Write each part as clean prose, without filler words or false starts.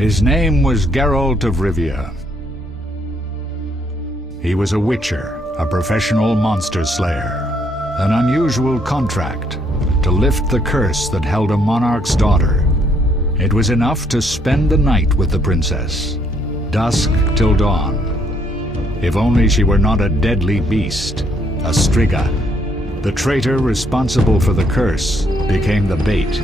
His name was Geralt of Rivia. He was a witcher, a professional monster slayer. An unusual contract to lift the curse that held a monarch's daughter. It was enough to spend the night with the princess, dusk till dawn. If only she were not a deadly beast, a striga. The traitor responsible for the curse became the bait.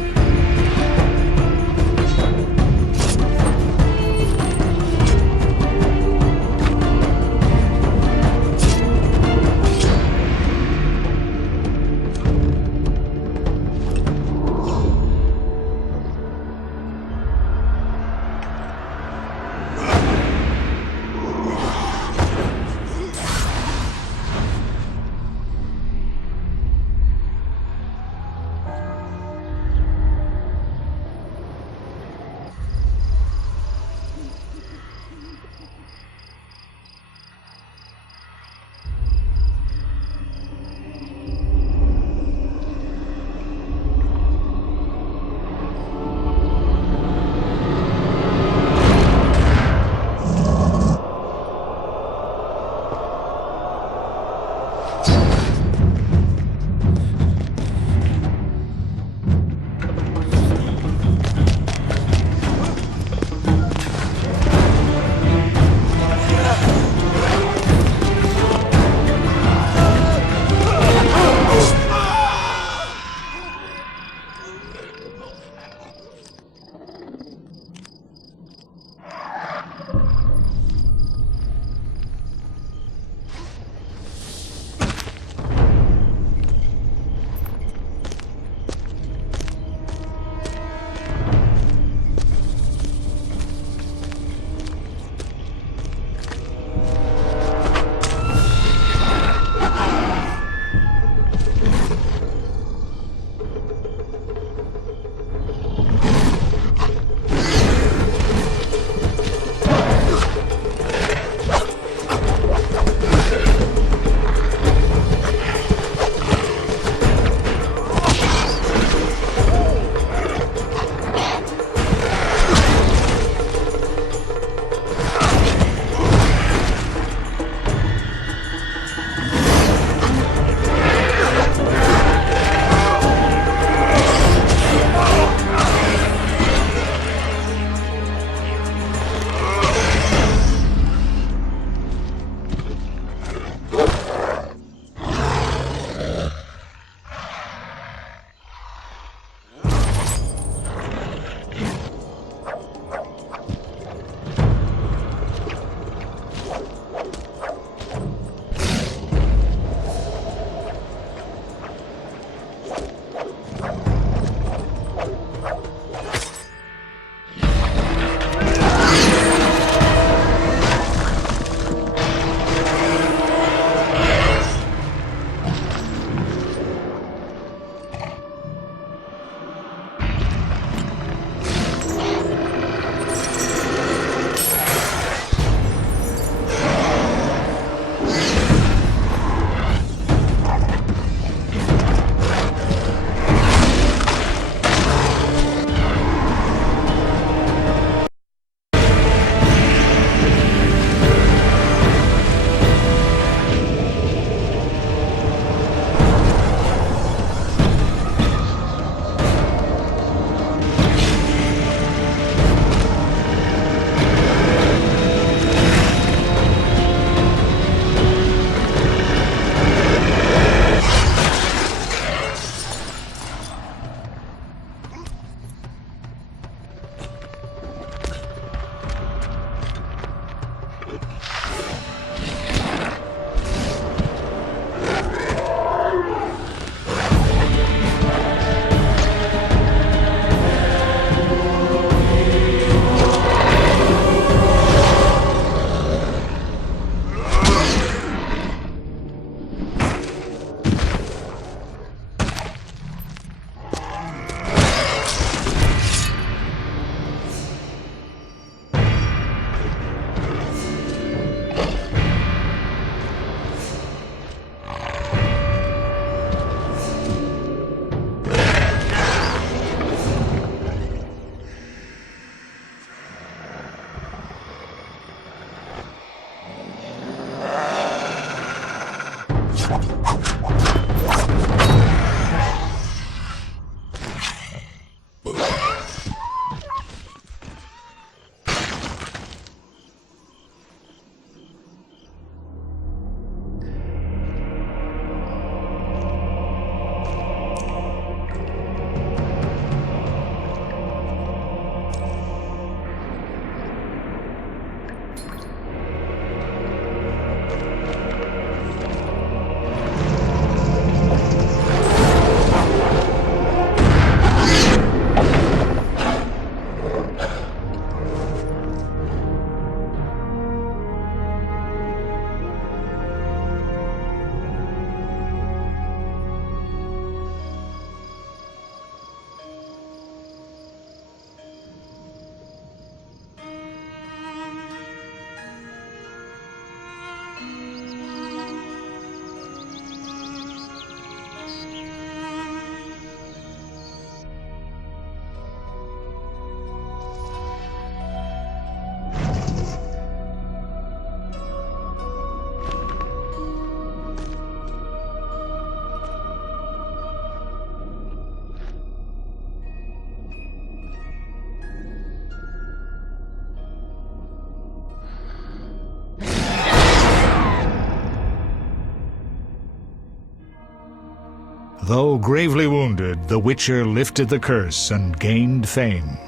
Though gravely wounded, the Witcher lifted the curse and gained fame.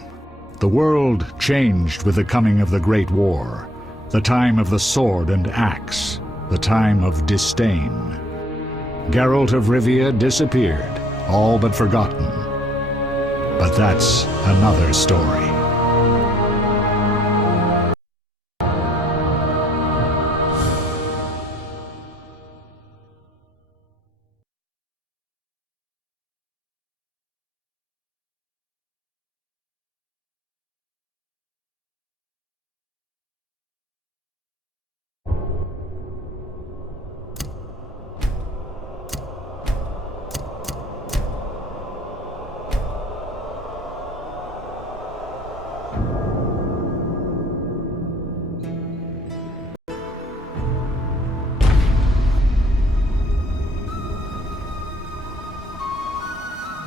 The world changed with the coming of the Great War, the time of the sword and axe, the time of disdain. Geralt of Rivia disappeared, all but forgotten. But that's another story.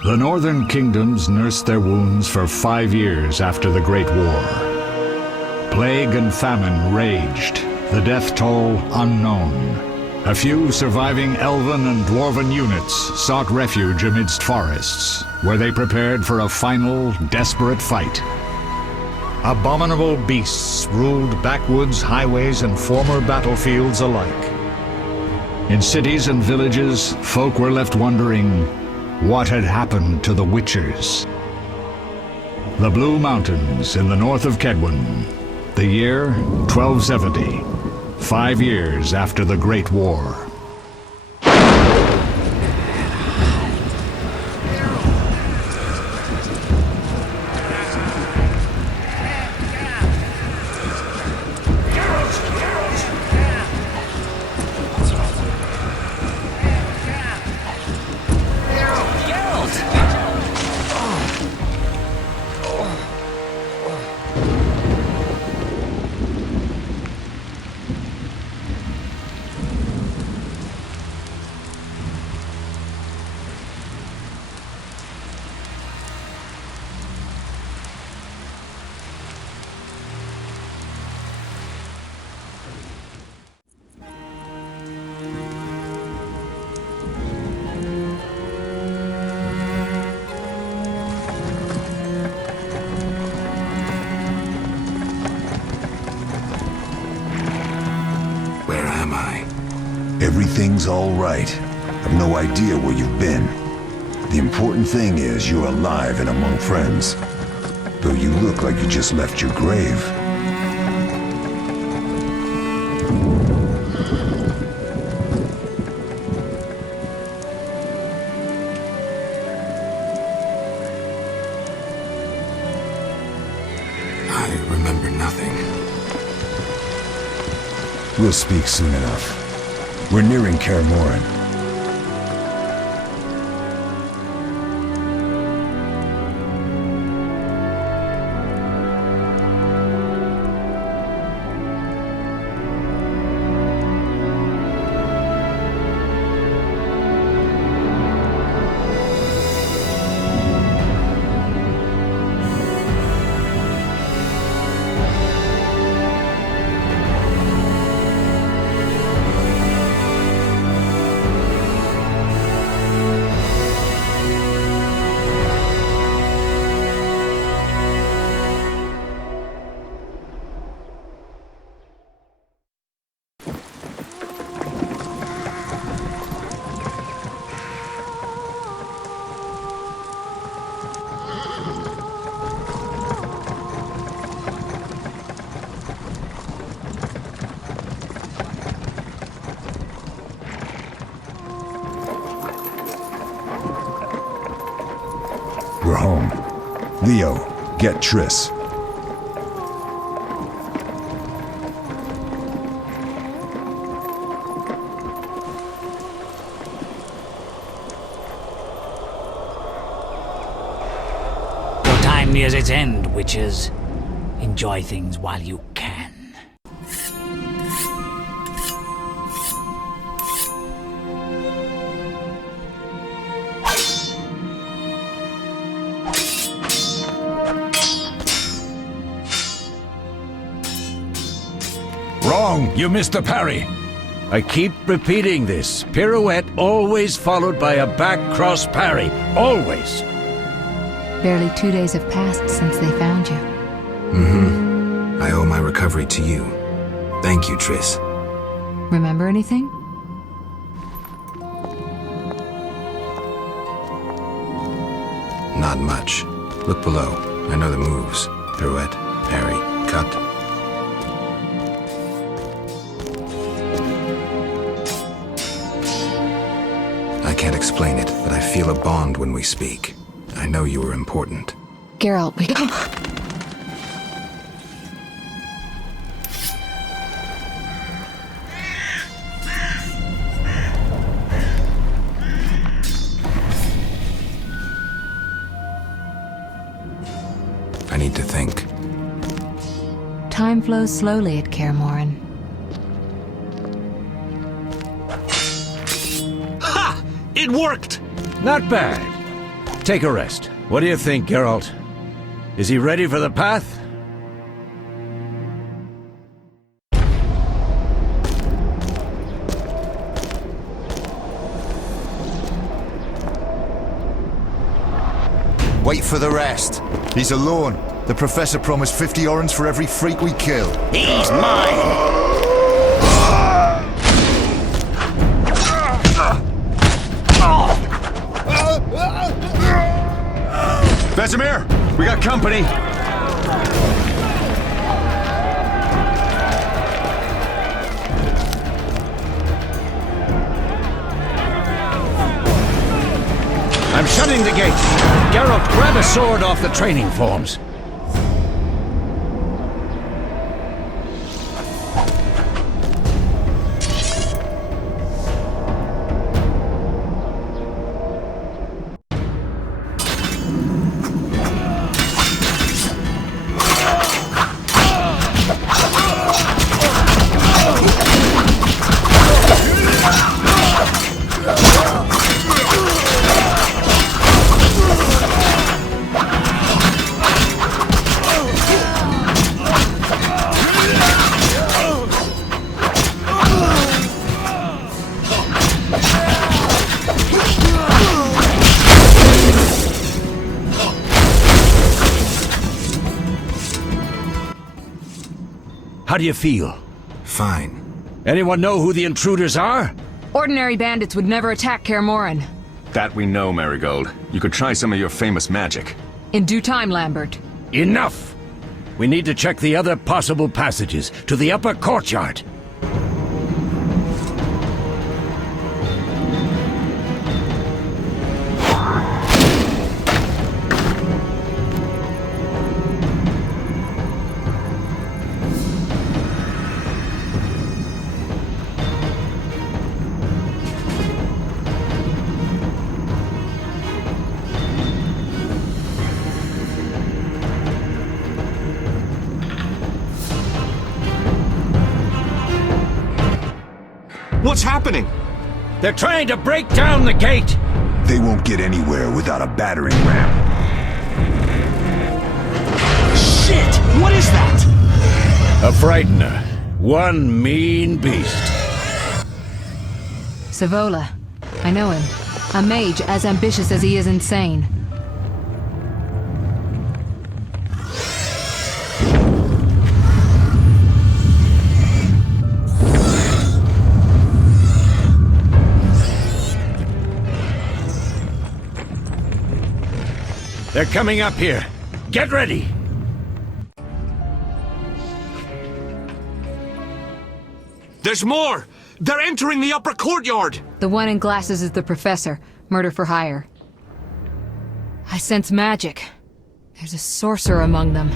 The northern kingdoms nursed their wounds for 5 years after the Great War. Plague and famine raged, the death toll unknown. A few surviving elven and dwarven units sought refuge amidst forests, where they prepared for a final, desperate fight. Abominable beasts ruled backwoods, highways, and former battlefields alike. In cities and villages, folk were left wondering, what had happened to the Witchers? The Blue Mountains in the north of Kedwen. The year 1270, 5 years after the Great War. Everything's all right. I've no idea where you've been. The important thing is you're alive and among friends. Though you look like you just left your grave. I remember nothing. We'll speak soon enough. We're nearing Kaer Morhen. We're home. Leo, get Triss. Your time nears its end, witches. Enjoy things while you can. Wrong! You missed the parry! I keep repeating this. Pirouette always followed by a back cross parry. Always. Barely 2 days have passed since they found you. I owe my recovery to you. Thank you, Triss. Remember anything? Not much. Look below. I know the moves. Pirouette, parry, cut. I can't explain it, but I feel a bond when we speak. I know you were important. Geralt, we... I need to think. Time flows slowly at Kaer Morhen. Ha! It worked! Not bad. Take a rest. What do you think, Geralt? Is he ready for the path? Wait for the rest. He's alone. The Professor promised 50 orens for every freak we kill. He's mine! Vesemir, we got company. I'm shutting the gate. Geralt, grab a sword off the training forms. How do you feel? Fine. Anyone know who the intruders are? Ordinary bandits would never attack Kaer Morhen. That we know, Marigold. You could try some of your famous magic. In due time, Lambert. Enough! We need to check the other possible passages to the upper courtyard. What's happening? They're trying to break down the gate! They won't get anywhere without a battering ram. Shit! What is that? A frightener. One mean beast. Savola. I know him. A mage as ambitious as he is insane. They're coming up here. Get ready! There's more! They're entering the upper courtyard! The one in glasses is the Professor. Murder for hire. I sense magic. There's a sorcerer among them.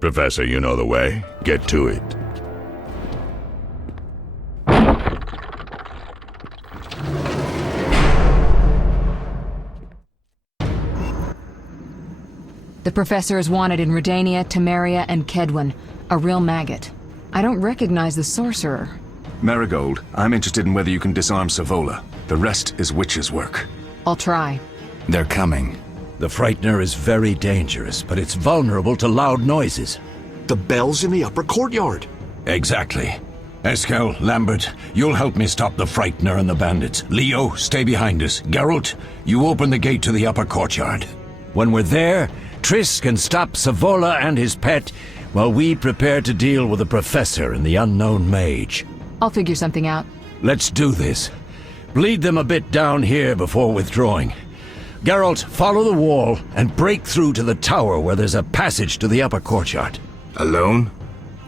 Professor, you know the way. Get to it. The Professor is wanted in Redania, Temeria, and Kedwen. A real maggot. I don't recognize the sorcerer. Marigold, I'm interested in whether you can disarm Savola. The rest is witch's work. I'll try. They're coming. The Frightener is very dangerous, but it's vulnerable to loud noises. the bells in the upper courtyard. Exactly. Eskel, Lambert, you'll help me stop the Frightener and the bandits. Leo, stay behind us. Geralt, you open the gate to the upper courtyard. When we're there, Triss can stop Savola and his pet while we prepare to deal with the Professor and the unknown mage. I'll figure something out. Let's do this. Bleed them a bit down here before withdrawing. Geralt, follow the wall and break through to the tower where there's a passage to the upper courtyard. Alone?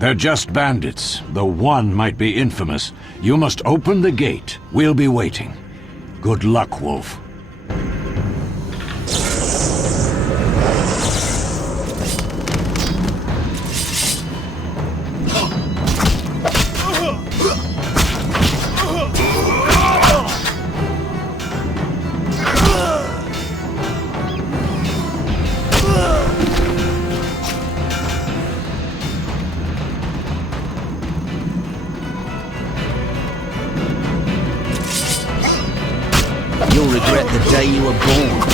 They're just bandits, though one might be infamous. You must open the gate. We'll be waiting. Good luck, Wolf. You'll regret the day you were born.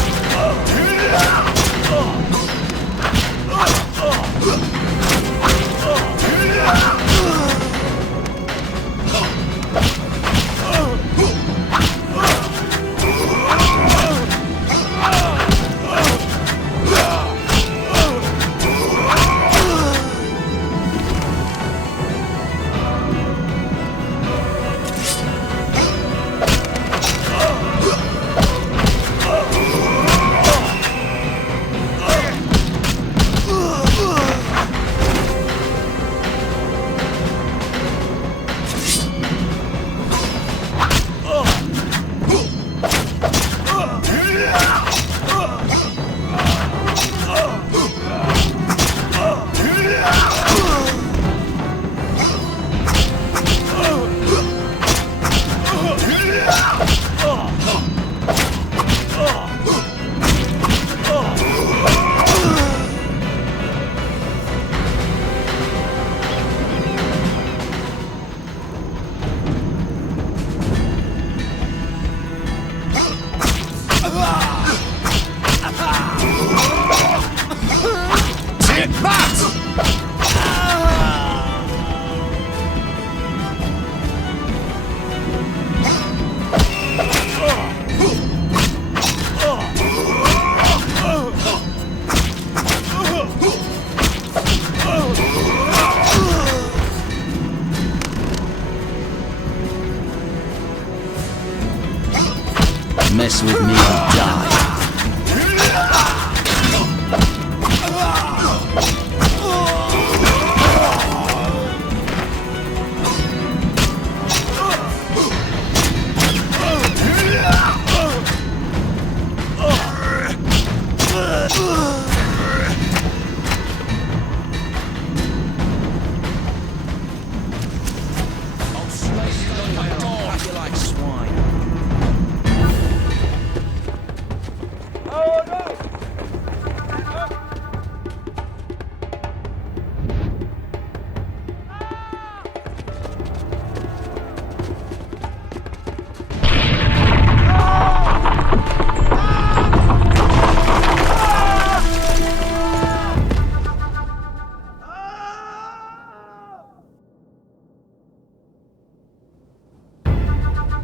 Mess with me and die.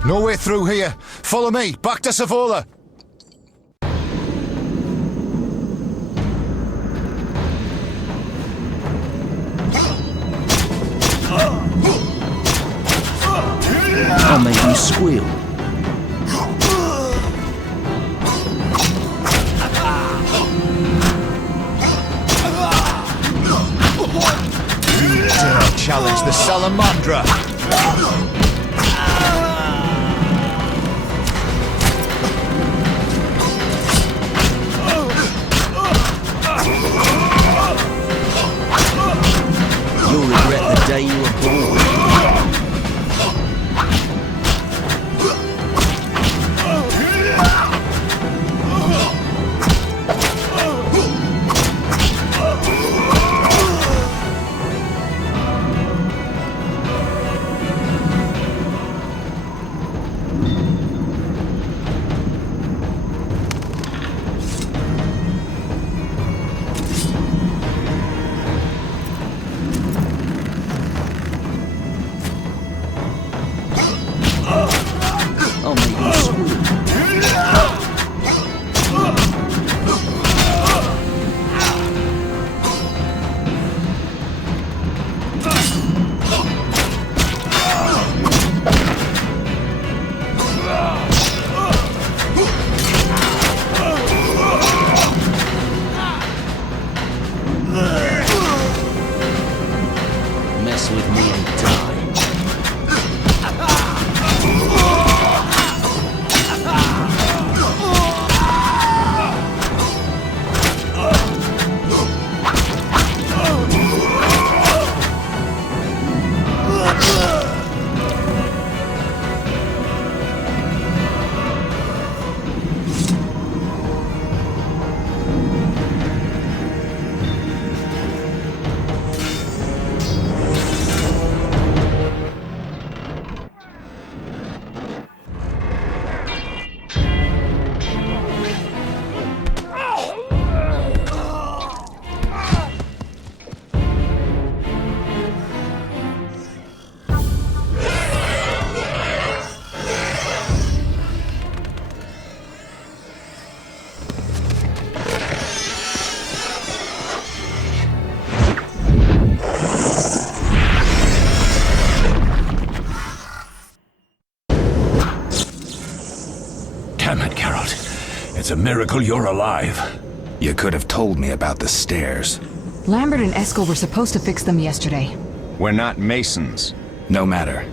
No way through here. Follow me, back to Savola. I'll make you squeal. You dare challenge the Salamandra. You'll regret the day you were born. It's a miracle you're alive. You could have told me about the stairs. Lambert and Eskel were supposed to fix them yesterday. We're not masons. No matter.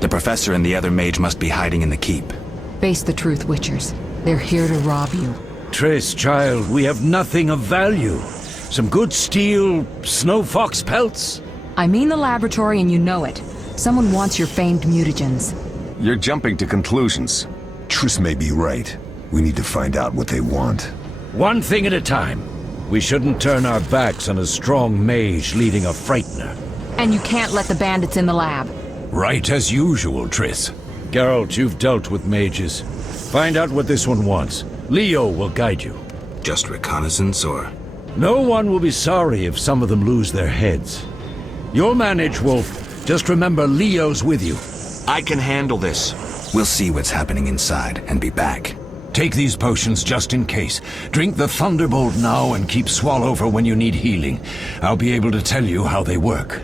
The professor and the other mage must be hiding in the keep. Face the truth, Witchers. They're here to rob you. Triss, child, we have nothing of value. Some good steel, snow fox pelts. I mean the laboratory and you know it. Someone wants your famed mutagens. You're jumping to conclusions. Triss may be right. We need to find out what they want. One thing at a time. We shouldn't turn our backs on a strong mage leading a frightener. And you can't let the bandits in the lab. Right as usual, Triss. Geralt, you've dealt with mages. Find out what this one wants. Leo will guide you. Just reconnaissance, or...? No one will be sorry if some of them lose their heads. You'll manage, Wolf. Just remember Leo's with you. I can handle this. We'll see what's happening inside and be back. Take these potions just in case. Drink the Thunderbolt now and keep Swallow for when you need healing. I'll be able to tell you how they work.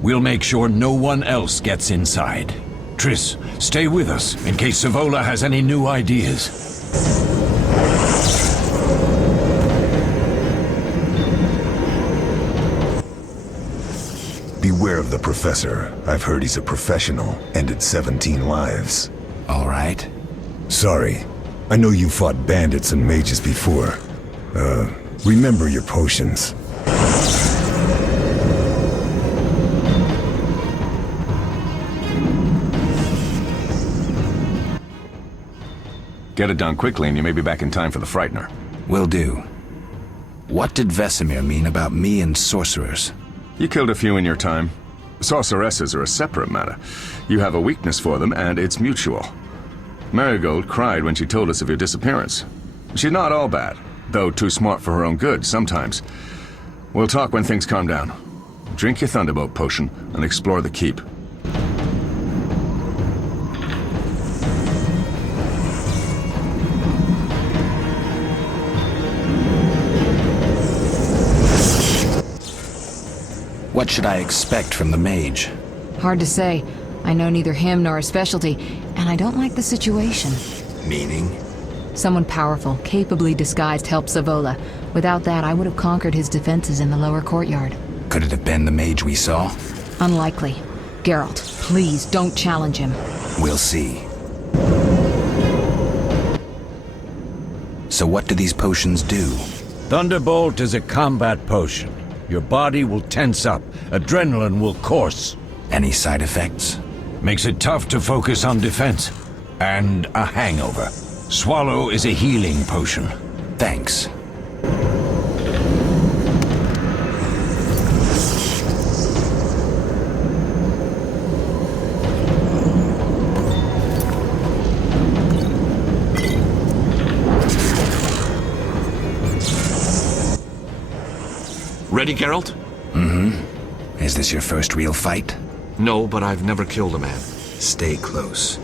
We'll make sure no one else gets inside. Triss, stay with us in case Savola has any new ideas. Beware of the Professor. I've heard he's a professional. Ended 17 lives. All right. Sorry. I know you fought bandits and mages before. Remember your potions. Get it done quickly and you may be back in time for the Frightener. Will do. What did Vesemir mean about me and sorcerers? You killed a few in your time. Sorceresses are a separate matter. You have a weakness for them, and it's mutual. Marigold cried when she told us of your disappearance. She's not all bad, though too smart for her own good sometimes. We'll talk when things calm down. Drink your Thunderbolt potion and explore the keep. What should I expect from the mage? Hard to say. I know neither him nor his specialty, and I don't like the situation. Meaning? Someone powerful, capably disguised helped Savola. Without that, I would have conquered his defenses in the lower courtyard. Could it have been the mage we saw? Unlikely. Geralt, please don't challenge him. We'll see. So what do these potions do? Thunderbolt is a combat potion. Your body will tense up, adrenaline will course. Any side effects? Makes it tough to focus on defense. And a hangover. Swallow is a healing potion. Thanks. Ready, Geralt? Mm-hmm. Is this your first real fight? No, but I've never killed a man. Stay close.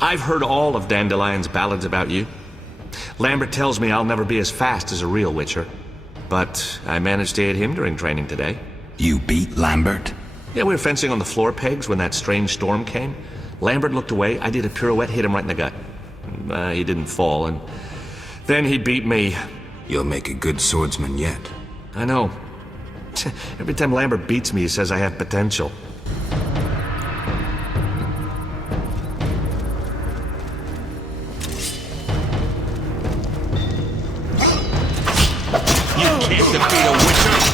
I've heard all of Dandelion's ballads about you. Lambert tells me I'll never be as fast as a real Witcher. But I managed to hit him during training today. You beat Lambert? Yeah, we were fencing on the floor pegs when that strange storm came. Lambert looked away, I did a pirouette, hit him right in the gut. He didn't fall, and then he beat me. You'll make a good swordsman yet. I know. Every time Lambert beats me, he says I have potential. Can't defeat a Witcher!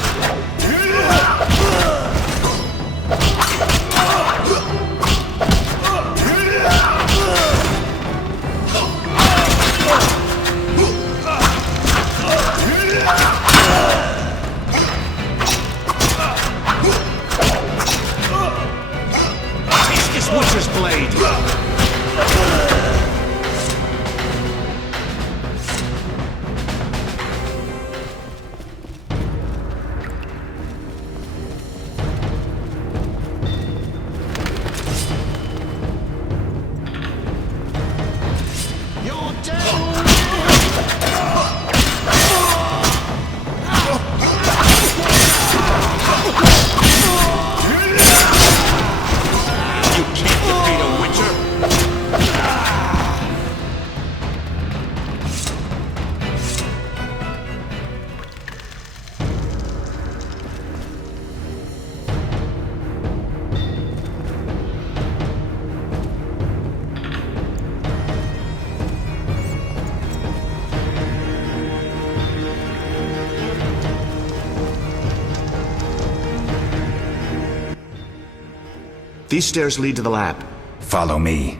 These stairs lead to the lab. Follow me.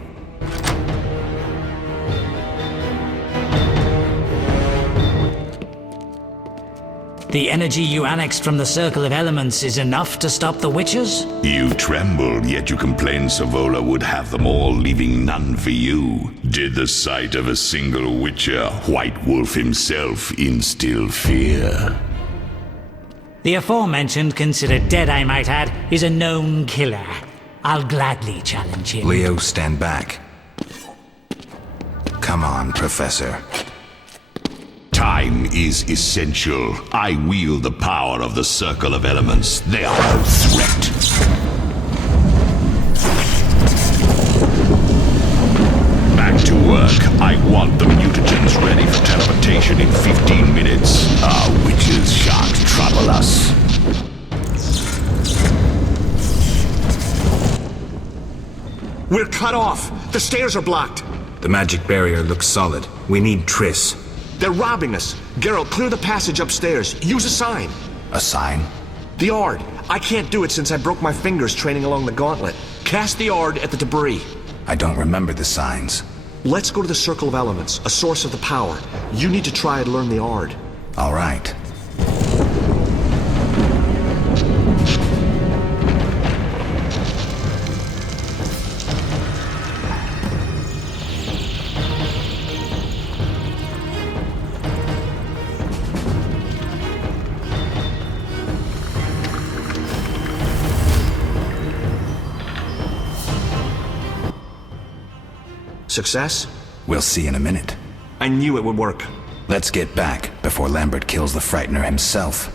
The energy you annexed from the Circle of Elements is enough to stop the Witches? You tremble, yet you complain Savola would have them all, leaving none for you. Did the sight of a single Witcher, White Wolf himself, instill fear? The aforementioned, considered dead I might add, is a known killer. I'll gladly challenge him. Leo, stand back. Come on, Professor. Time is essential. I wield the power of the Circle of Elements. They are no threat. Back to work. I want the mutagens ready for teleportation in 15 minutes. Our witches shan't trouble us. We're cut off! The stairs are blocked! The magic barrier looks solid. We need Triss. They're robbing us! Geralt, clear the passage upstairs. Use a sign. A sign? The Ard. I can't do it since I broke my fingers training along the gauntlet. Cast the Ard at the debris. I don't remember the signs. Let's go to the Circle of Elements, a source of the power. You need to try and learn the Ard. All right. Success? We'll see in a minute. I knew it would work. Let's get back before Lambert kills the Frightener himself.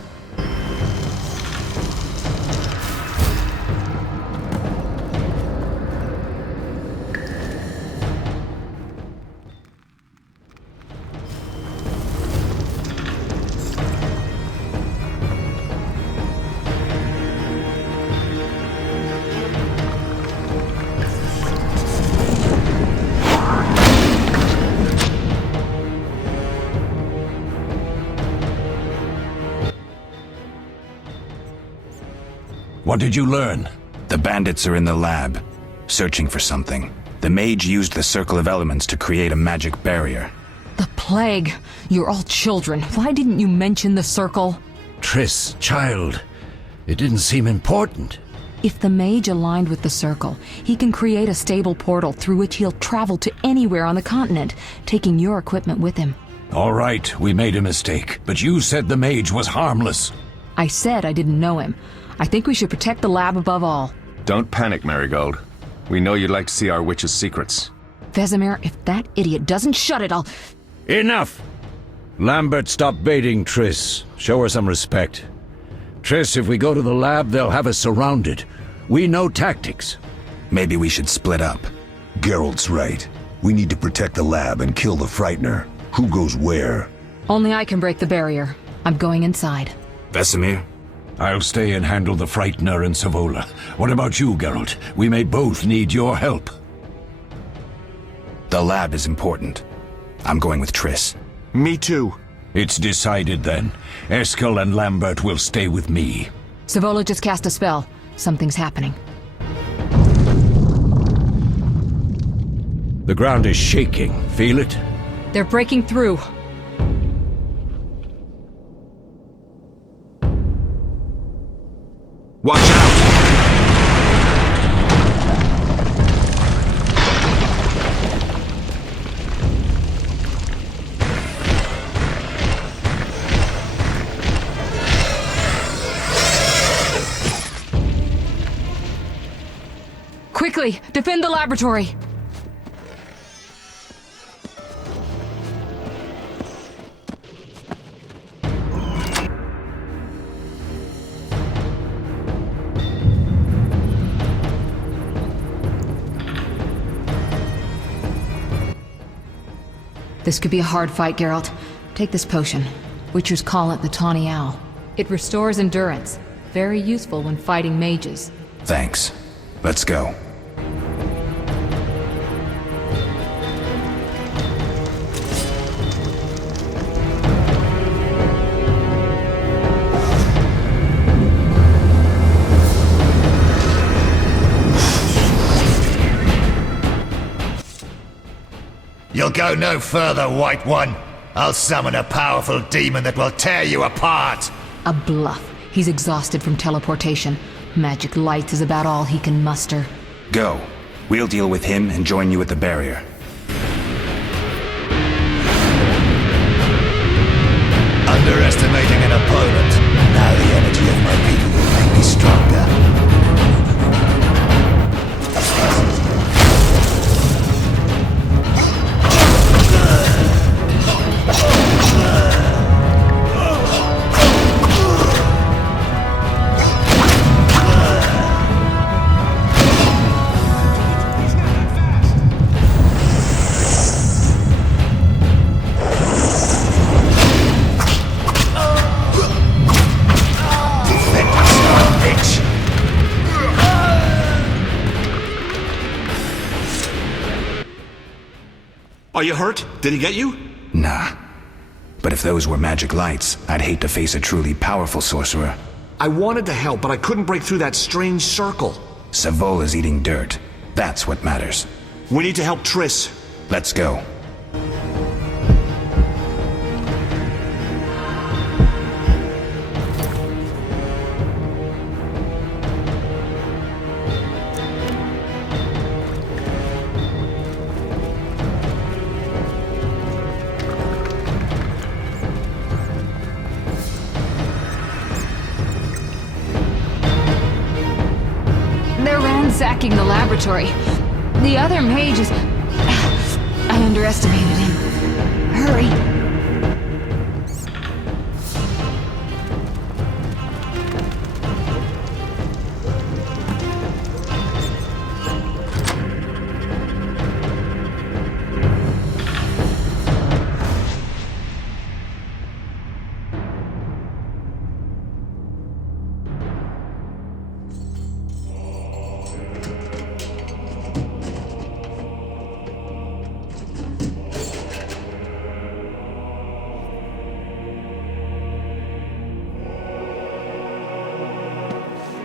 What did you learn? The bandits are in the lab, searching for something. The mage used the Circle of Elements to create a magic barrier. The plague! You're all children. Why didn't you mention the Circle? Triss, child. It didn't seem important. If the mage aligned with the Circle, he can create a stable portal through which he'll travel to anywhere on the continent, taking your equipment with him. All right, we made a mistake, but you said the mage was harmless. I said I didn't know him. I think we should protect the lab above all. Don't panic, Marigold. We know you'd like to see our witch's secrets. Vesemir, if that idiot doesn't shut it, I'll... Enough! Lambert, stop baiting Triss. Show her some respect. Triss, if we go to the lab, they'll have us surrounded. We know tactics. Maybe we should split up. Geralt's right. We need to protect the lab and kill the Frightener. Who goes where? Only I can break the barrier. I'm going inside. Vesemir? I'll stay and handle the Frightener and Savola. What about you, Geralt? We may both need your help. The lab is important. I'm going with Triss. Me too. It's decided then. Eskel and Lambert will stay with me. Savola just cast a spell. Something's happening. The ground is shaking. Feel it? They're breaking through. Watch out! Quickly, defend the laboratory! This could be a hard fight, Geralt. Take this potion. Witchers call it the Tawny Owl. It restores endurance. Very useful when fighting mages. Thanks. Let's go. You'll go no further, White One. I'll summon a powerful demon that will tear you apart. A bluff. He's exhausted from teleportation. Magic light is about all he can muster. Go. We'll deal with him and join you at the barrier. Underestimating an opponent. Now the energy of my people will make me stronger. Are you hurt? Did he get you? Nah. But if those were magic lights, I'd hate to face a truly powerful sorcerer. I wanted to help, but I couldn't break through that strange circle. Savola's eating dirt. That's what matters. We need to help Triss. Let's go. They're ransacking the laboratory. The other mage is... I underestimated him. Hurry.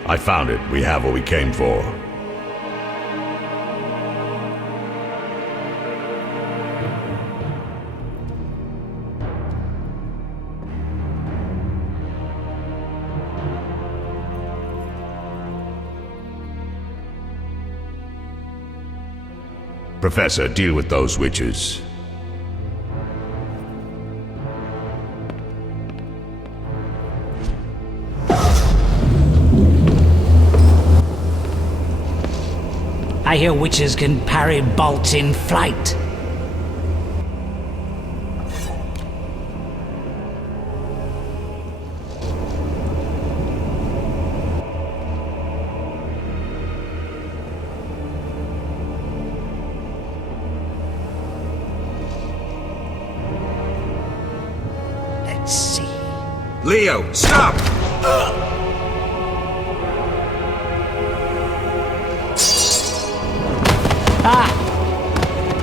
I found it. We have what we came for. Professor, deal with those witches. I hear witches can parry bolts in flight. Let's see. Leo, stop!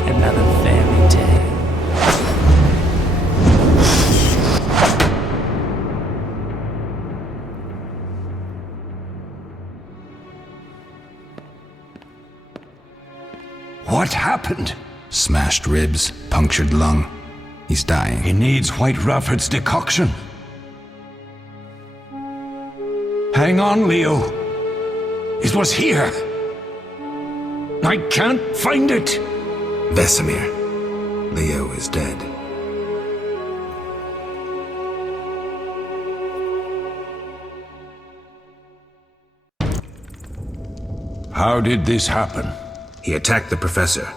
Another fairy tale. What happened? Smashed ribs, punctured lung. He's dying. He needs White Rafford's decoction. Hang on, Leo. It was here. I can't find it. Vesemir. Leo is dead. How did this happen? He attacked the professor.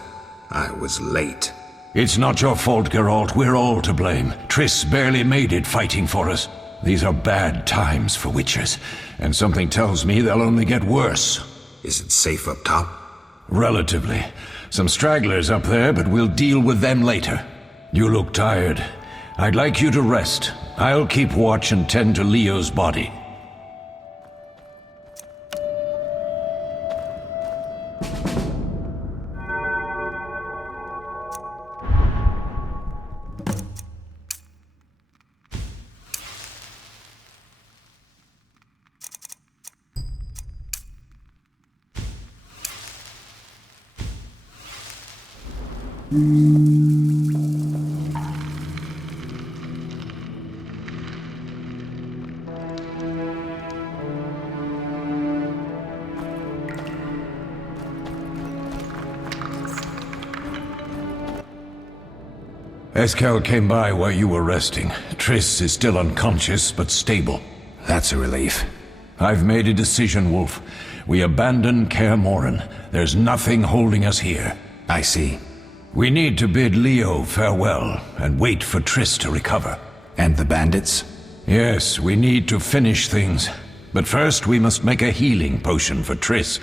I was late. It's not your fault, Geralt. We're all to blame. Triss barely made it fighting for us. These are bad times for witches, and something tells me they'll only get worse. Is it safe up top? Relatively. Some stragglers up there, but we'll deal with them later. You look tired. I'd like you to rest. I'll keep watch and tend to Leo's body. Eskel came by while you were resting. Triss is still unconscious, but stable. That's a relief. I've made a decision, Wolf. We abandon Kaer Morhen. There's nothing holding us here. I see. We need to bid Leo farewell and wait for Triss to recover. And the bandits? Yes, we need to finish things. But first we must make a healing potion for Triss.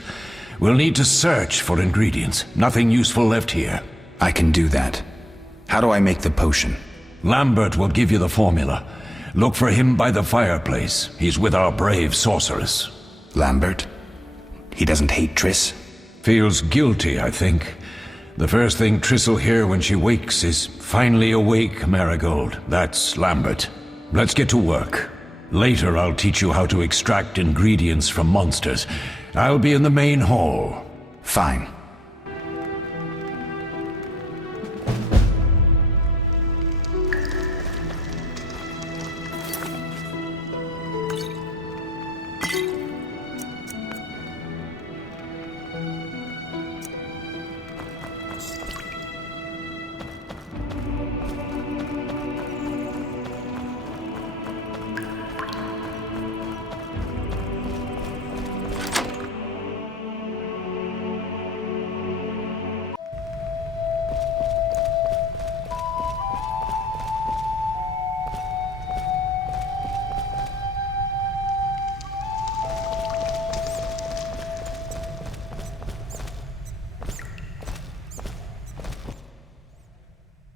We'll need to search for ingredients. Nothing useful left here. I can do that. How do I make the potion? Lambert will give you the formula. Look for him by the fireplace. He's with our brave sorceress. Lambert? He doesn't hate Triss? Feels guilty, I think. The first thing Triss will hear when she wakes is, "Finally awake, Marigold." That's Lambert. Let's get to work. Later I'll teach you how to extract ingredients from monsters. I'll be in the main hall. Fine.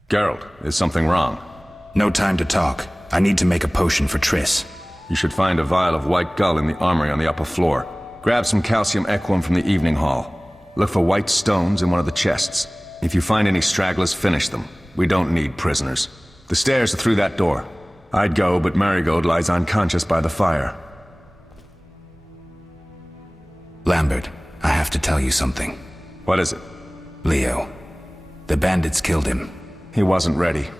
Geralt, is something wrong? No time to talk. I need to make a potion for Triss. You should find a vial of white gull in the armory on the upper floor. Grab some calcium equum from the evening hall. Look for white stones in one of the chests. If you find any stragglers, finish them. We don't need prisoners. The stairs are through that door. I'd go, but Marigold lies unconscious by the fire. Lambert, I have to tell you something. What is it? Leo. The bandits killed him. He wasn't ready.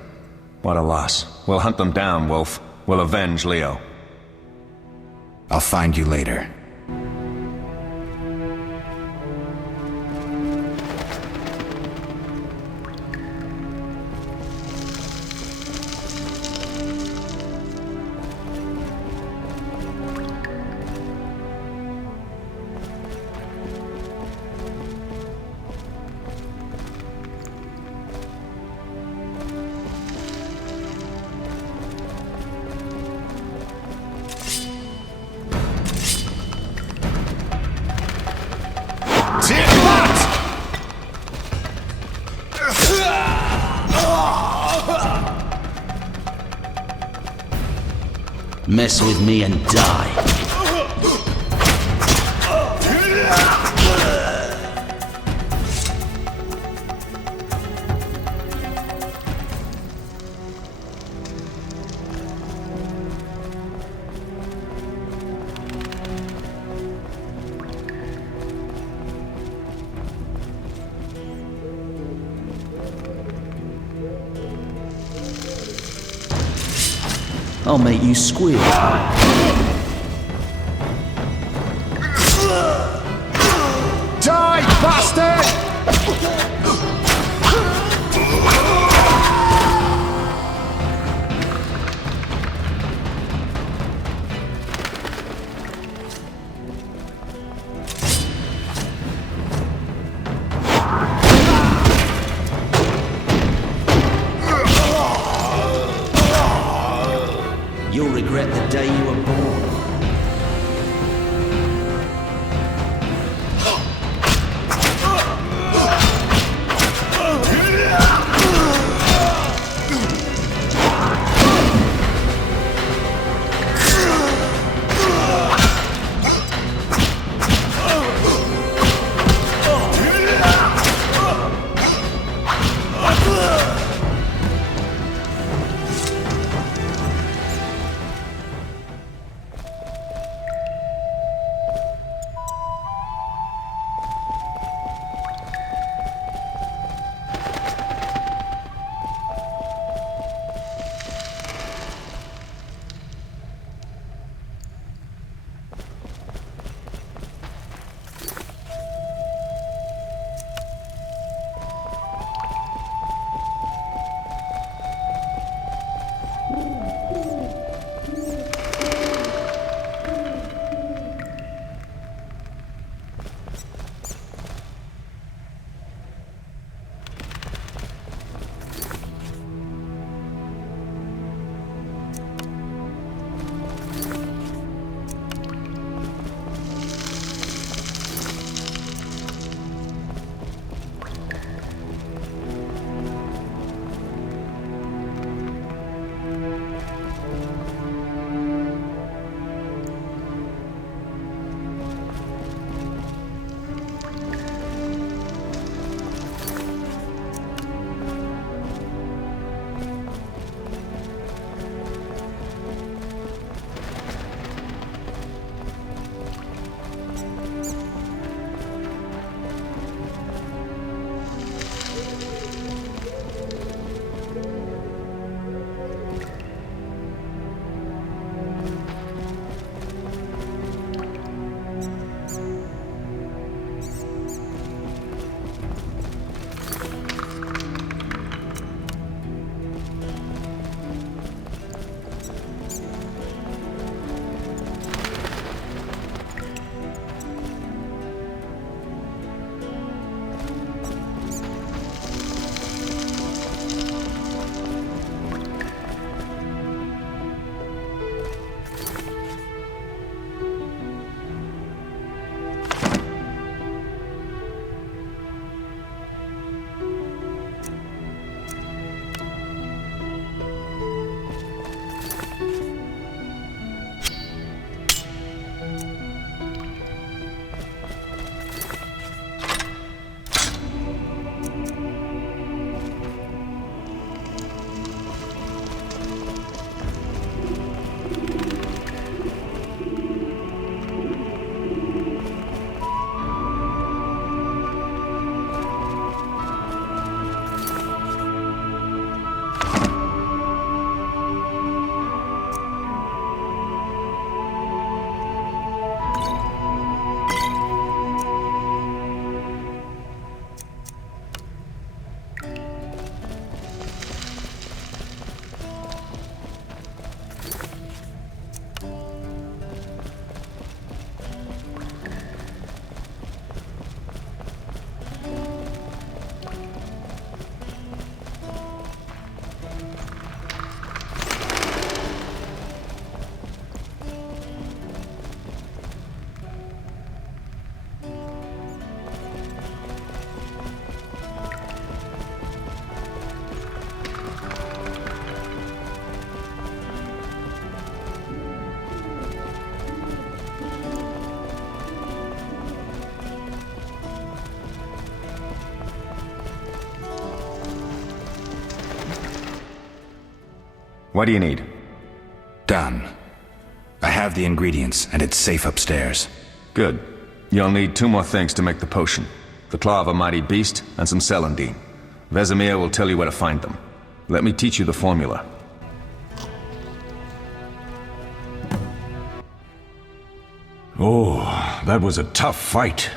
What a loss. We'll hunt them down, Wolf. We'll avenge Leo. I'll find you later. Mess with me and die. I'll make you squeal. Die, bastard! You'll regret the day you were born. What do you need? Done. I have the ingredients, and it's safe upstairs. Good. You'll need 2 more things to make the potion. The claw of a mighty beast, and some celandine. Vesemir will tell you where to find them. Let me teach you the formula. Oh, that was a tough fight.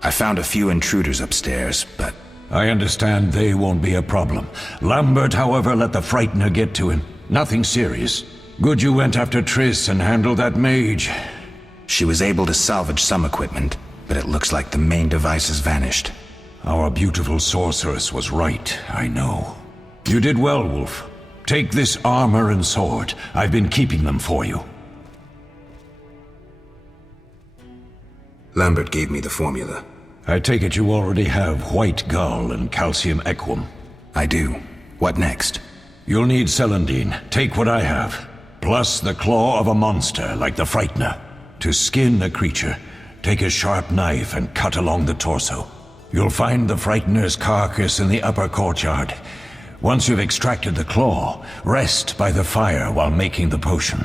I found a few intruders upstairs, but... I understand they won't be a problem. Lambert, however, let the Frightener get to him. Nothing serious. Good you went after Triss and handled that mage. She was able to salvage some equipment, but it looks like the main device has vanished. Our beautiful sorceress was right, I know. You did well, Wolf. Take this armor and sword. I've been keeping them for you. Lambert gave me the formula. I take it you already have white gull and calcium equum. I do. What next? You'll need celandine. Take what I have. Plus the claw of a monster like the Frightener. To skin a creature, take a sharp knife and cut along the torso. You'll find the Frightener's carcass in the upper courtyard. Once you've extracted the claw, rest by the fire while making the potion.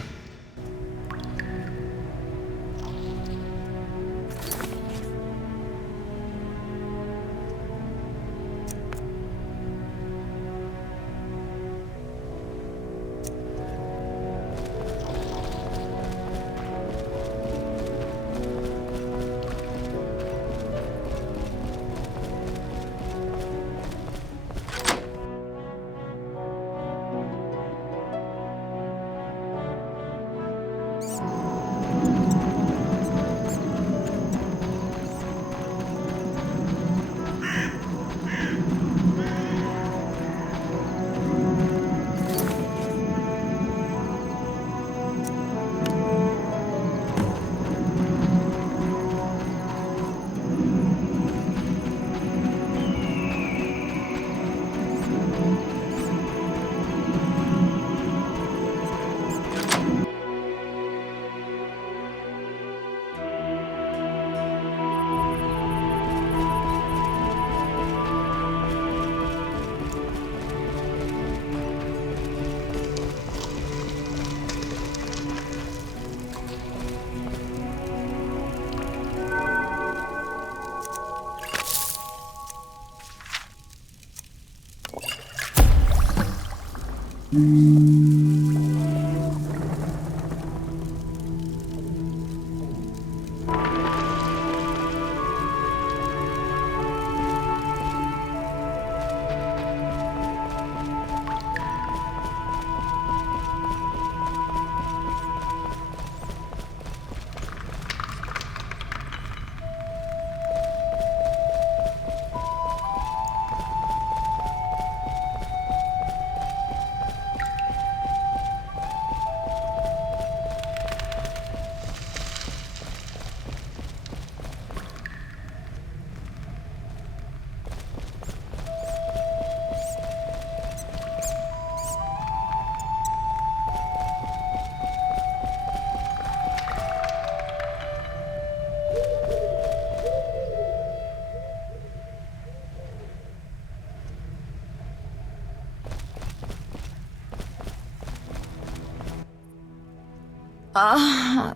Oh.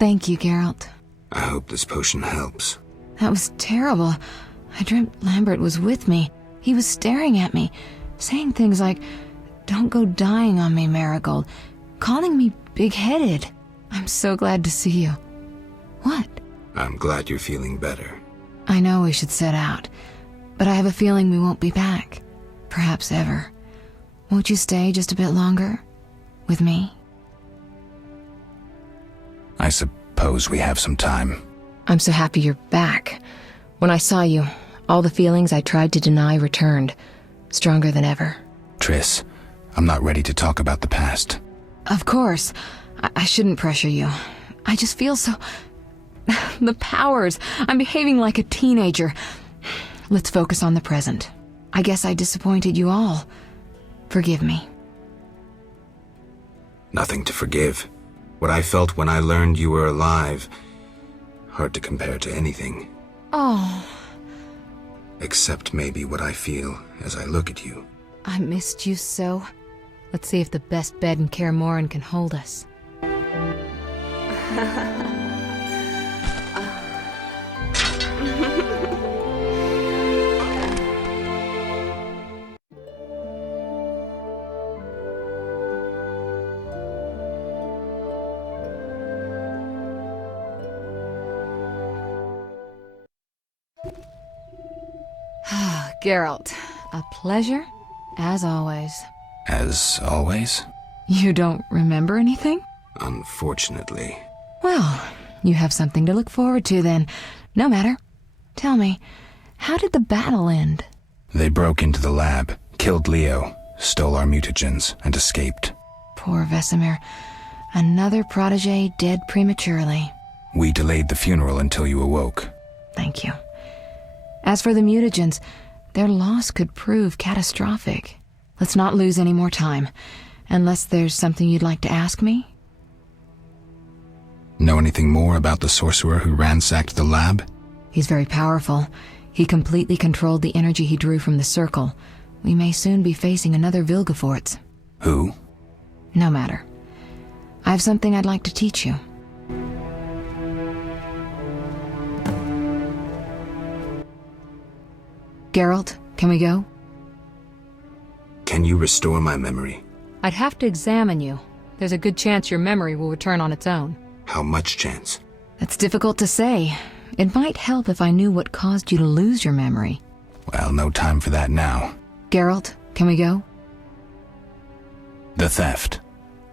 Thank you, Geralt. I hope this potion helps. That was terrible. I dreamt Lambert was with me. He was staring at me, saying things like, "Don't go dying on me, Marigold," calling me big-headed. I'm so glad to see you. What? I'm glad you're feeling better. I know we should set out, but I have a feeling we won't be back. Perhaps ever. Won't you stay just a bit longer? With me? I suppose we have some time. I'm so happy you're back. When I saw you, all the feelings I tried to deny returned, stronger than ever. Triss, I'm not ready to talk about the past. Of course. I shouldn't pressure you. I just feel so... The powers. I'm behaving like a teenager. Let's focus on the present. I guess I disappointed you all. Forgive me. Nothing to forgive. What I felt when I learned you were alive, hard to compare to anything. Oh, Except maybe what I feel as I look at you. I missed you so. Let's see if the best bed in Kaer Morhen can hold us. Geralt, a pleasure, as always. As always? You don't remember anything? Unfortunately. Well, you have something to look forward to then. No matter. Tell me, how did the battle end? They broke into the lab, killed Leo, stole our mutagens, and escaped. Poor Vesemir. Another protege dead prematurely. We delayed the funeral until you awoke. Thank you. As for the mutagens, their loss could prove catastrophic. Let's not lose any more time. Unless there's something you'd like to ask me? Know anything more about the sorcerer who ransacked the lab? He's very powerful. He completely controlled the energy he drew from the circle. We may soon be facing another Vilgefortz. Who? No matter. I have something I'd like to teach you. Geralt, can we go? Can you restore my memory? I'd have to examine you. There's a good chance your memory will return on its own. How much chance? That's difficult to say. It might help if I knew what caused you to lose your memory. Well, no time for that now. Geralt, can we go? The theft.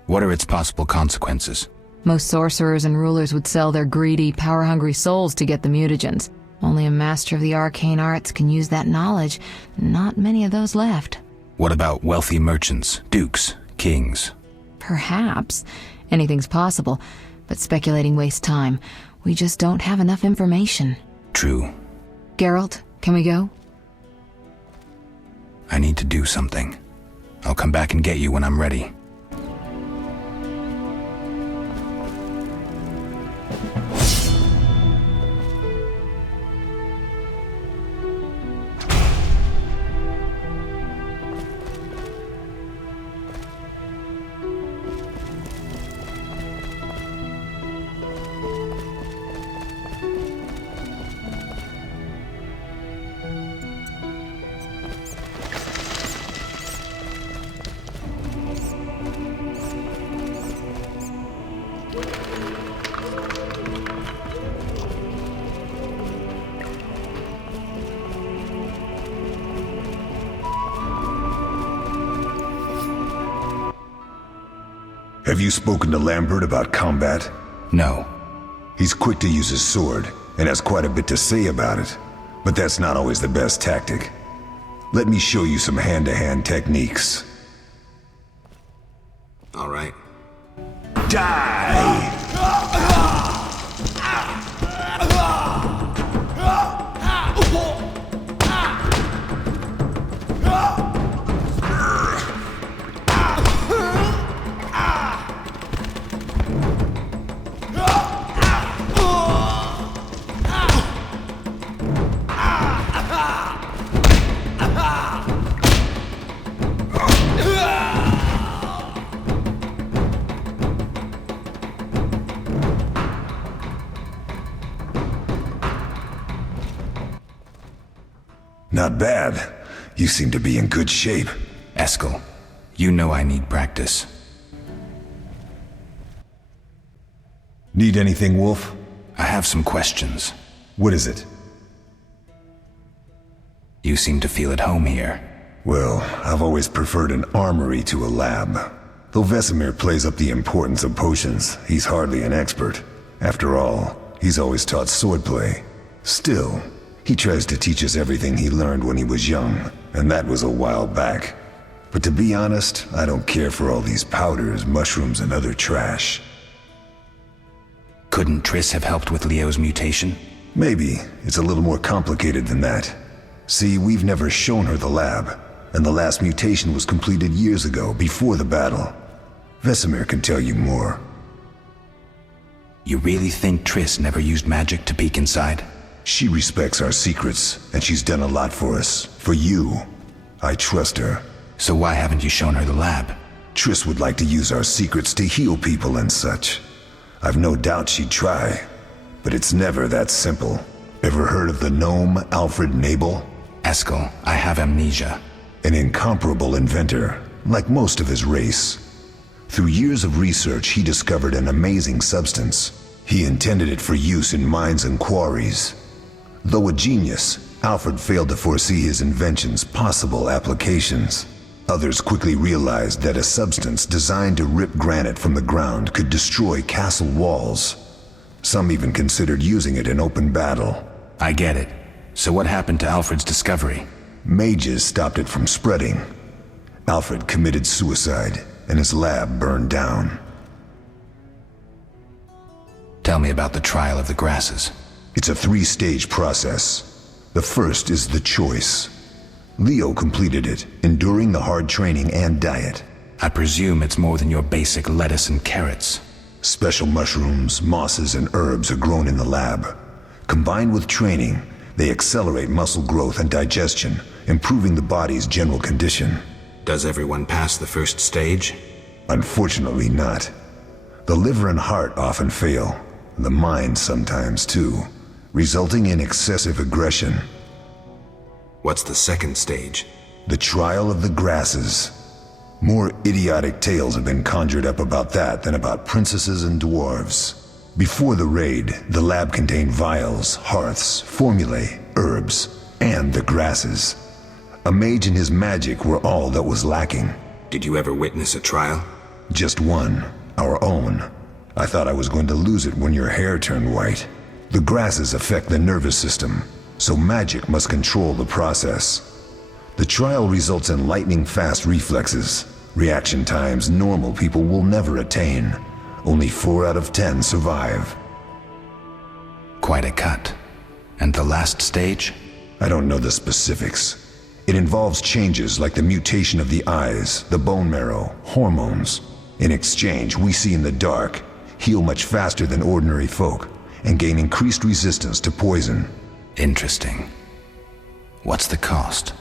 What are its possible consequences? Most sorcerers and rulers would sell their greedy, power-hungry souls to get the mutagens. Only a master of the arcane arts can use that knowledge. Not many of those left. What about wealthy merchants, dukes, kings? Perhaps. Anything's possible, but speculating wastes time. We just don't have enough information. True. Geralt, can we go? I need to do something. I'll come back and get you when I'm ready. Have you spoken to Lambert about combat? No. He's quick to use his sword, and has quite a bit to say about it. But that's not always the best tactic. Let me show you some hand-to-hand techniques. All right. Die! Not bad. You seem to be in good shape. Eskel, you know I need practice. Need anything, Wolf? I have some questions. What is it? You seem to feel at home here. Well, I've always preferred an armory to a lab. Though Vesemir plays up the importance of potions, he's hardly an expert. After all, he's always taught swordplay. Still, he tries to teach us everything he learned when he was young, and that was a while back. But to be honest, I don't care for all these powders, mushrooms, and other trash. Couldn't Triss have helped with Leo's mutation? Maybe. It's a little more complicated than that. See, we've never shown her the lab, and the last mutation was completed years ago, before the battle. Vesemir can tell you more. You really think Triss never used magic to peek inside? She respects our secrets, and she's done a lot for us. For you. I trust her. So why haven't you shown her the lab? Triss would like to use our secrets to heal people and such. I've no doubt she'd try, but it's never that simple. Ever heard of the gnome Alfred Nabel? Eskel, I have amnesia. An incomparable inventor, like most of his race. Through years of research, he discovered an amazing substance. He intended it for use in mines and quarries. Though a genius, Alfred failed to foresee his invention's possible applications. Others quickly realized that a substance designed to rip granite from the ground could destroy castle walls. Some even considered using it in open battle. I get it. So what happened to Alfred's discovery? Mages stopped it from spreading. Alfred committed suicide, and his lab burned down. Tell me about the trial of the grasses. It's a 3-stage process. The first is the choice. Leo completed it, enduring the hard training and diet. I presume it's more than your basic lettuce and carrots. Special mushrooms, mosses, and herbs are grown in the lab. Combined with training, they accelerate muscle growth and digestion, improving the body's general condition. Does everyone pass the first stage? Unfortunately not. The liver and heart often fail, the mind sometimes too, resulting in excessive aggression. What's the second stage? The trial of the grasses. More idiotic tales have been conjured up about that than about princesses and dwarves. Before the raid, the lab contained vials, hearths, formulae, herbs, and the grasses. A mage and his magic were all that was lacking. Did you ever witness a trial? Just one, our own. I thought I was going to lose it when your hair turned white. The grasses affect the nervous system, so magic must control the process. The trial results in lightning-fast reflexes, reaction times normal people will never attain. Only 4 out of 10 survive. Quite a cut. And the last stage? I don't know the specifics. It involves changes like the mutation of the eyes, the bone marrow, hormones. In exchange, we see in the dark, heal much faster than ordinary folk, and gain increased resistance to poison. Interesting. What's the cost?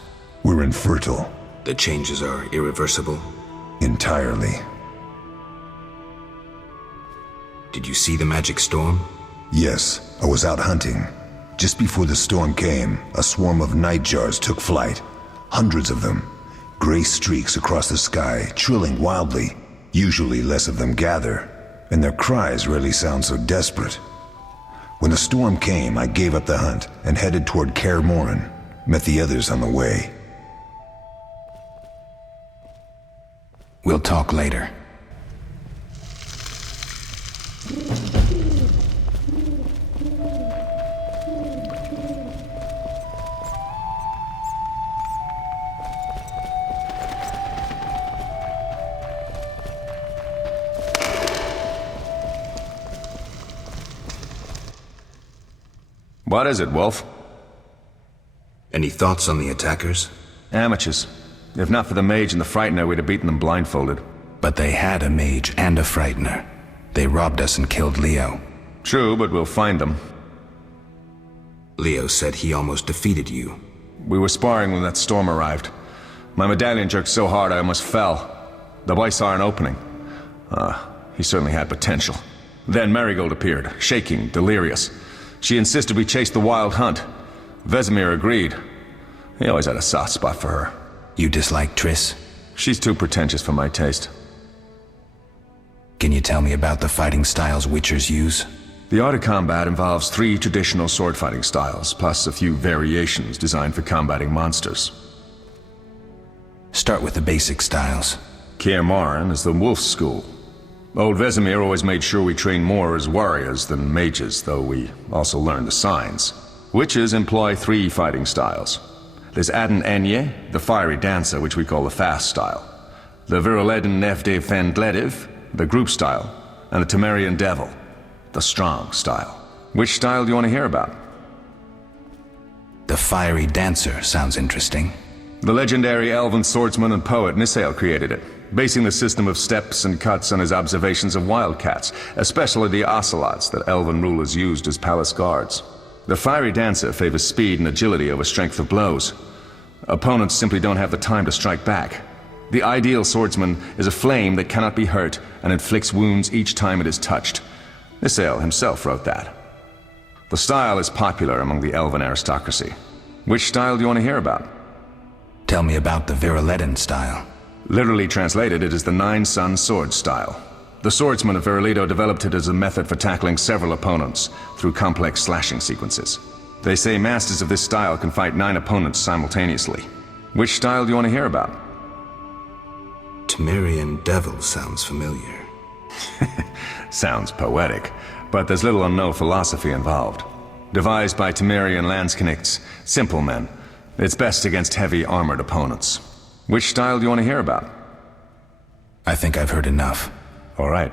We're infertile. The changes are irreversible? Entirely. Did you see the magic storm? Yes, I was out hunting. Just before the storm came, a swarm of nightjars took flight. Hundreds of them. Gray streaks across the sky, trilling wildly. Usually less of them gather, and their cries rarely sound so desperate. When the storm came, I gave up the hunt and headed toward Kaer Morhen. Met the others on the way. We'll talk later. What is it, Wolf? Any thoughts on the attackers? Amateurs. If not for the mage and the frightener, we'd have beaten them blindfolded. But they had a mage and a frightener. They robbed us and killed Leo. True, but we'll find them. Leo said he almost defeated you. We were sparring when that storm arrived. My medallion jerked so hard I almost fell. The boy saw an opening. He certainly had potential. Then Marigold appeared, shaking, delirious. She insisted we chase the wild hunt. Vesemir agreed. He always had a soft spot for her. You dislike Triss? She's too pretentious for my taste. Can you tell me about the fighting styles Witchers use? The art of combat involves 3 traditional sword fighting styles, plus a few variations designed for combating monsters. Start with the basic styles. Kaer Morhen is the wolf school. Old Vesemir always made sure we trained more as warriors than mages, though we also learned the signs. Witches employ 3 fighting styles. There's Aden Enye, the fiery dancer, which we call the fast style. The Viruleden Nefde Fendlediv, the group style. And the Temerian Devil, the strong style. Which style do you want to hear about? The fiery dancer sounds interesting. The legendary elven swordsman and poet Nisael created it, basing the system of steps and cuts on his observations of wildcats, especially the ocelots that elven rulers used as palace guards. The fiery dancer favors speed and agility over strength of blows. Opponents simply don't have the time to strike back. The ideal swordsman is a flame that cannot be hurt and inflicts wounds each time it is touched. Isael himself wrote that. The style is popular among the elven aristocracy. Which style do you want to hear about? Tell me about the Viriletan style. Literally translated, it is the Nine-Sun Sword style. The swordsmen of Viraledo developed it as a method for tackling several opponents through complex slashing sequences. They say masters of this style can fight 9 opponents simultaneously. Which style do you want to hear about? Temerian Devil sounds familiar. Sounds poetic, but there's little or no philosophy involved. Devised by Temerian Landsknechts, simple men. It's best against heavy armored opponents. Which style do you want to hear about? I think I've heard enough. All right.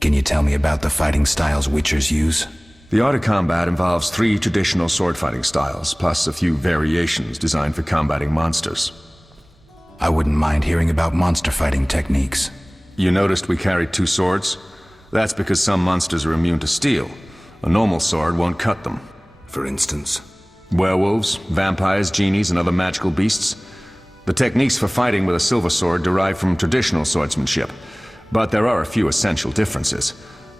Can you tell me about the fighting styles Witchers use? The art of combat involves 3 traditional sword fighting styles, plus a few variations designed for combating monsters. I wouldn't mind hearing about monster fighting techniques. You noticed we carried 2 swords? That's because some monsters are immune to steel. A normal sword won't cut them. For instance? Werewolves, vampires, genies, and other magical beasts. The techniques for fighting with a silver sword derive from traditional swordsmanship, but there are a few essential differences.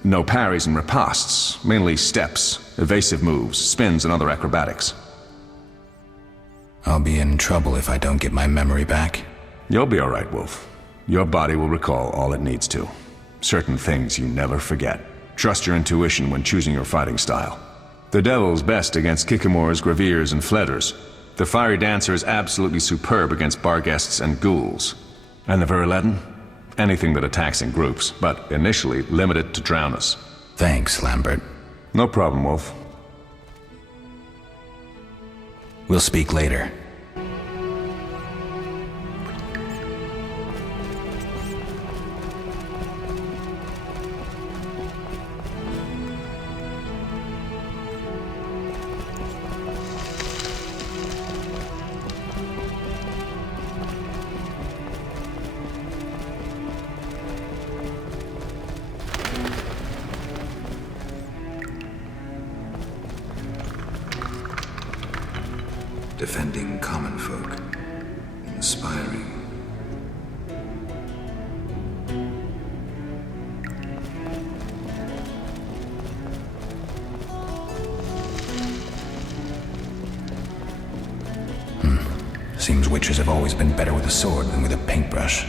No parries and ripostes, mainly steps, evasive moves, spins, and other acrobatics. I'll be in trouble if I don't get my memory back. You'll be all right, Wolf. Your body will recall all it needs to. Certain things you never forget. Trust your intuition when choosing your fighting style. The Devil's best against Kikimors, Graviers, and Fledders. The Fiery Dancer is absolutely superb against Barghests and Ghouls. And the Viriletan? Anything that attacks in groups, but initially limited to drowners. Thanks, Lambert. No problem, Wolf. We'll speak later. Defending common folk. Inspiring. Seems witches have always been better with a sword than with a paintbrush.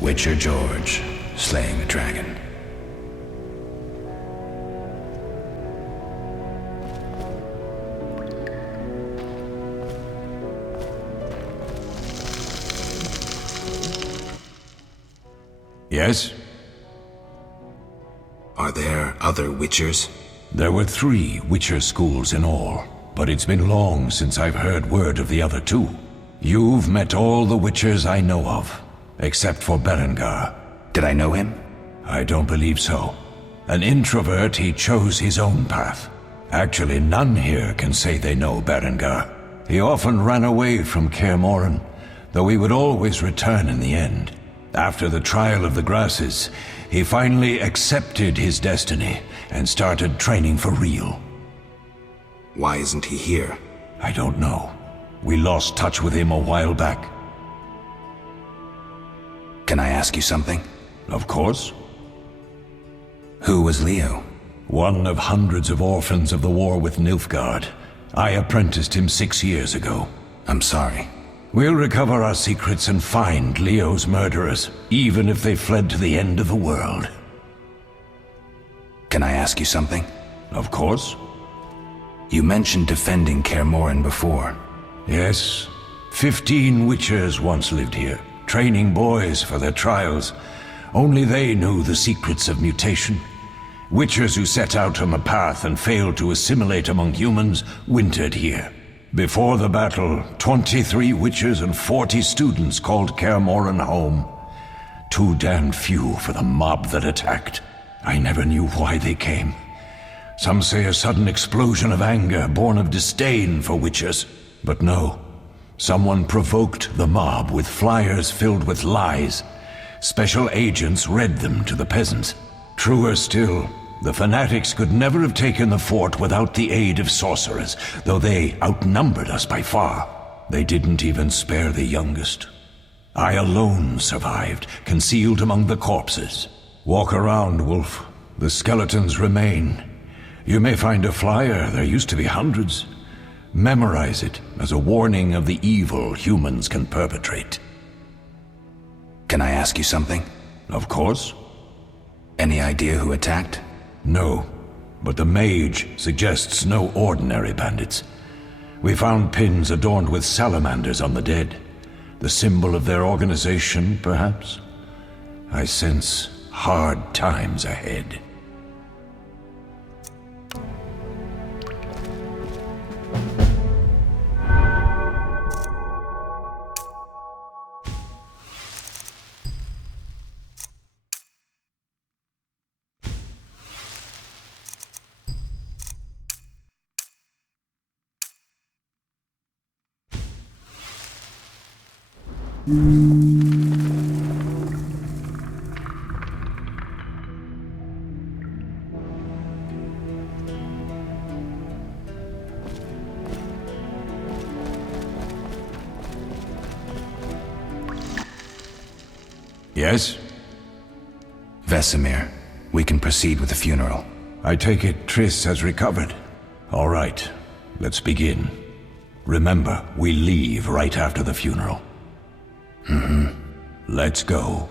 Witcher George, slaying the dragon. Yes? Are there other Witchers? There were 3 Witcher schools in all, but it's been long since I've heard word of the other 2. You've met all the Witchers I know of. Except for Berengar. Did I know him? I don't believe so. An introvert, he chose his own path. Actually, none here can say they know Berengar. He often ran away from Kaer Morhen, though he would always return in the end. After the trial of the grasses, he finally accepted his destiny and started training for real. Why isn't he here? I don't know. We lost touch with him a while back. Can I ask you something? Of course. Who was Leo? One of hundreds of orphans of the war with Nilfgaard. I apprenticed him 6 years ago. I'm sorry. We'll recover our secrets and find Leo's murderers, even if they fled to the end of the world. Can I ask you something? Of course. You mentioned defending Kaer Morhen before. Yes. 15 Witchers once lived here, training boys for their trials. Only they knew the secrets of mutation. Witchers who set out on the path and failed to assimilate among humans wintered here. Before the battle, 23 Witchers and 40 students called Kaer Morhen home. Too damned few for the mob that attacked. I never knew why they came. Some say a sudden explosion of anger born of disdain for Witchers. But no, Someone provoked the mob with flyers filled with lies. Special agents read them to the peasants. Truer still, the fanatics could never have taken the fort without the aid of sorcerers, though they outnumbered us by far. They didn't even spare the youngest. I alone survived, concealed among the corpses. Walk around, Wolf. The skeletons remain. You may find a flyer, there used to be hundreds. Memorize it as a warning of the evil humans can perpetrate. Can I ask you something? Of course. Any idea who attacked? No, but the mage suggests no ordinary bandits. We found pins adorned with salamanders on the dead. The symbol of their organization, perhaps? I sense hard times ahead. Yes? Vesemir, we can proceed with the funeral. I take it Triss has recovered. All right, let's begin. Remember, we leave right after the funeral. Let's go.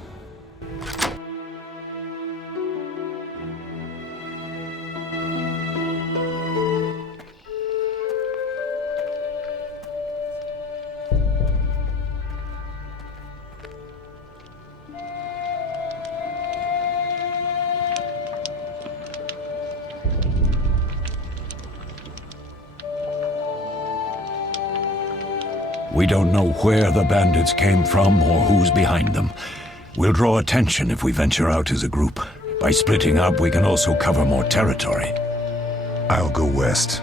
We don't know where the bandits came from or who's behind them. We'll draw attention if we venture out as a group. By splitting up, we can also cover more territory. I'll go west.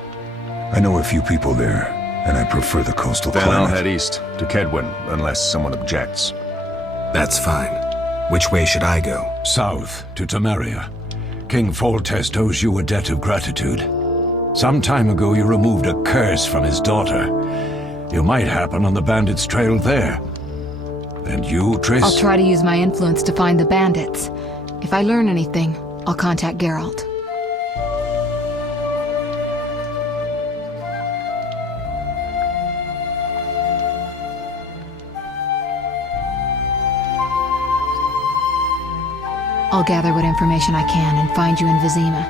I know a few people there, and I prefer the coastal Then climate. I'll head east, to Kedwin, unless someone objects. That's fine. Which way should I go? South, to Temeria. King Foltest owes you a debt of gratitude. Some time ago you removed a curse from his daughter. You might happen on the bandits' trail there. And you, Triss? I'll try to use my influence to find the bandits. If I learn anything, I'll contact Geralt. I'll gather what information I can and find you in Vizima.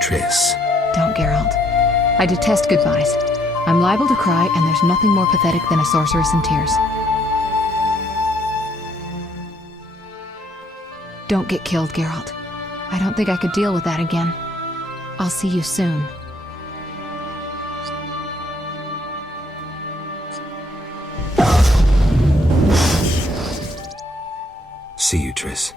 Triss. Don't, Geralt. I detest goodbyes. I'm liable to cry, and there's nothing more pathetic than a sorceress in tears. Don't get killed, Geralt. I don't think I could deal with that again. I'll see you soon. See you, Triss.